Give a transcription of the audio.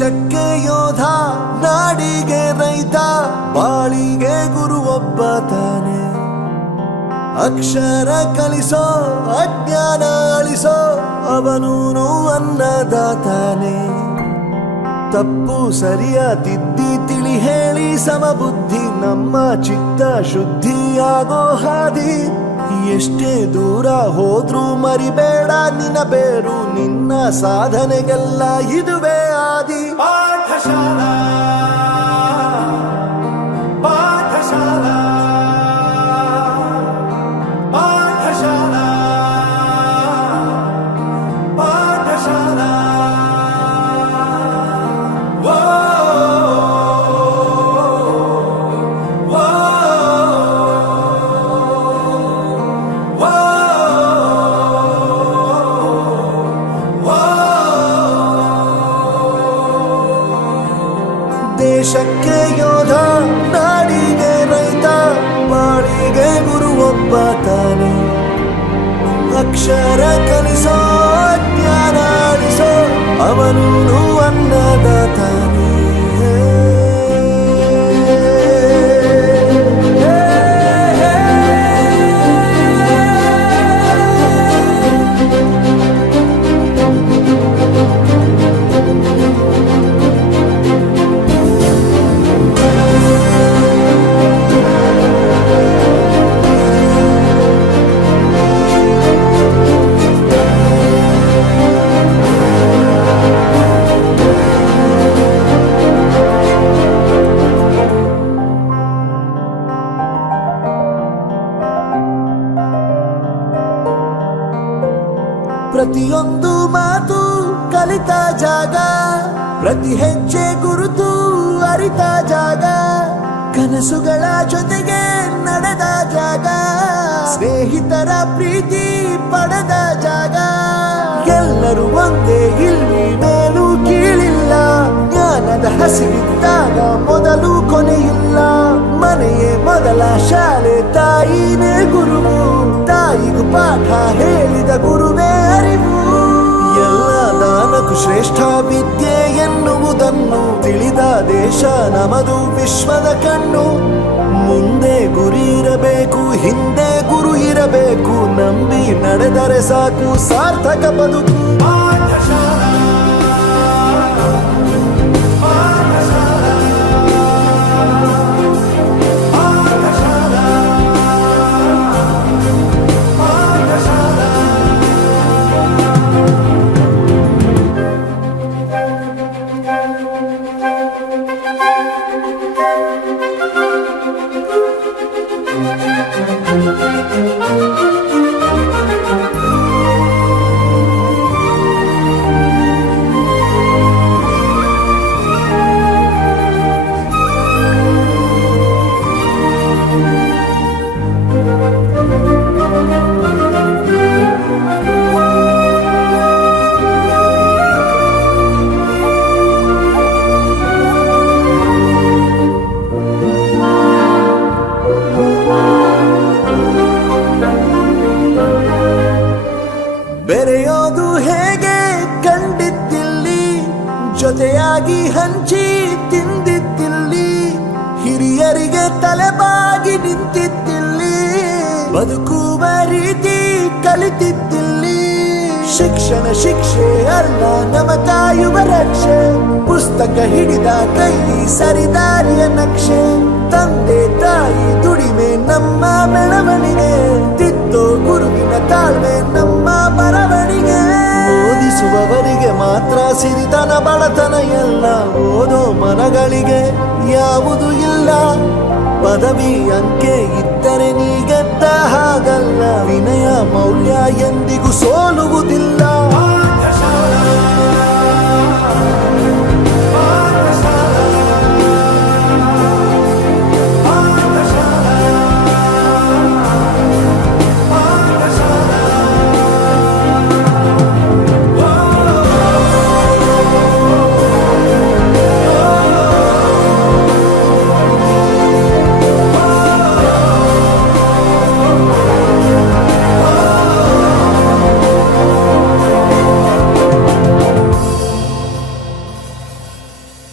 ದೇಶಕ್ಕೆ ಯೋಧ, ನಾಡಿಗೆ ರೈತ, ಬಾಳಿಗೆ ಗುರು ಒಬ್ಬ ತಾನೆ. ಅಕ್ಷರ ಕಲಿಸೋ, ಅಜ್ಞಾನ ಅಳಿಸೋ, ಅವನೂನು ಅನ್ನದಾತಾನೆ. ತಪ್ಪು ಸರಿಯ ತಿದ್ದಿ ತಿಳಿ ಹೇಳಿ ಸಮಬುದ್ಧಿ, ನಮ್ಮ ಚಿತ್ತ ಶುದ್ಧಿಯಾಗೋ ಹಾದಿ. ಎಷ್ಟೇ ದೂರ ಹೋದ್ರೂ ಮರಿಬೇಡ ನಿನ್ನ ಬೇರು, ನಿನ್ನ ಸಾಧನೆಗೆಲ್ಲ ಇದುವೇ ಆದಿ. ಪಾಠಶಾಲಾ ಪಾಠಶಾಲಾ ಪಾಠಶಾಲಾ ಪಾಠಶಾಲಾ. ದೇಶಕ್ಕೆ ಯೋಧ, ನಾಡಿಗೆ ರೈತ, ಬಾಳಿಗೆ ಗುರು ಒಬ್ಬ ತಾನೆ. ಅಕ್ಷರ ಕಲಿಸೋ, ಜ್ಞಾನ ಅಳಿಸೋ, ಅವನೂನು ಅನ್ನದಾತಾನೆ. ಪ್ರತಿಯೊಂದು ಮಾತು ಕಲಿತ ಜಾಗ, ಪ್ರತಿ ಹೆಜ್ಜೆ ಗುರುತು ಅರಿತ ಜಾಗ, ಕನಸುಗಳ ಜೊತೆಗೆ ನಡೆದ ಜಾಗ, ಸ್ನೇಹಿತರ ಪ್ರೀತಿ ಪಡೆದ ಜಾಗ. ಎಲ್ಲರೂ ಒಂದೇ, ಇಲ್ಲಿ ಮೇಲೂ ಕೀಳಿಲ್ಲ, ಜ್ಞಾನದ ಹಸಿವಿದ್ದಾಗ ಮೊದಲು ಕೊನೆಯಿಲ್ಲ. ಮನೆಯೇ ಮೊದಲ ಶಾಲೆ, ತಾಯಿನೇ ಗುರುವು, ತಾಯಿಗೂ ಪಾಠ ಹೇಳಿದ ಗುರುವೇ ಅರಿವು. ಎಲ್ಲ ದಾನಕ್ಕೂ ಶ್ರೇಷ್ಠ ವಿದ್ಯೆ ಎನ್ನುವುದನ್ನು ತಿಳಿದ ದೇಶ ನಮದು, ವಿಶ್ವದ ಕಣ್ಣು. ಮುಂದೆ ಗುರಿ ಇರಬೇಕು, ಹಿಂದೆ ಗುರು ಇರಬೇಕು, ನಂಬಿ ನಡೆದರೆ ಸಾಕು ಸಾರ್ಥಕ ಬದುಕು. ಪಾಠಶಾಲಾ ಪಾಠಶಾಲಾ ಪಾಠಶಾಲಾ ಪಾಠಶಾಲಾ. ಬೆರೆಯೋದು ಹೇಗೆ ಕಂಡಿದ್ದಿಲ್ಲಿ, ಜೊತೆಯಾಗಿ ಹಂಚಿ ತಿಂದಿದ್ದಿಲ್ಲಿ, ಹಿರಿಯರಿಗೆ ತಲೆಬಾಗಿ ನಿಂತಿದ್ದಿಲ್ಲಿ, ಬದುಕುವ ರೀತಿ ಕಲಿತಿದ್ದಿಲ್ಲಿ. ಶಿಕ್ಷಣ ಶಿಕ್ಷೆ ಅಲ್ಲ, ನಮ್ಮ ಕಾಯುವ ರಕ್ಷೆ, ಪುಸ್ತಕ ಹಿಡಿದ ಕೈ ಸರಿದಾರಿಯ ನಕ್ಷೆ. ತಂದೆ ತಾಯಿ ದುಡಿಮೆ ನಮ್ಮ ಬೆಳವಣಿಗೆ, ತಿದ್ದೋ ಗುರುವಿನ ತಾಳ್ಮೆ ನಮ್ಮ ಬರವಣಿಗೆ. ಓದಿಸುವವರಿಗೆ ಮಾತ್ರ ಸಿರಿತನ ಬಡತನ ಎಲ್ಲ, ಓದೋ ಮನಗಳಿಗೆ ಯಾವುದು ಇಲ್ಲ. ಪದವಿ ಅಂಕೆ ಇದ್ದರೆ ನೀ ಗೆದ್ದ ಹಾಗಲ್ಲ,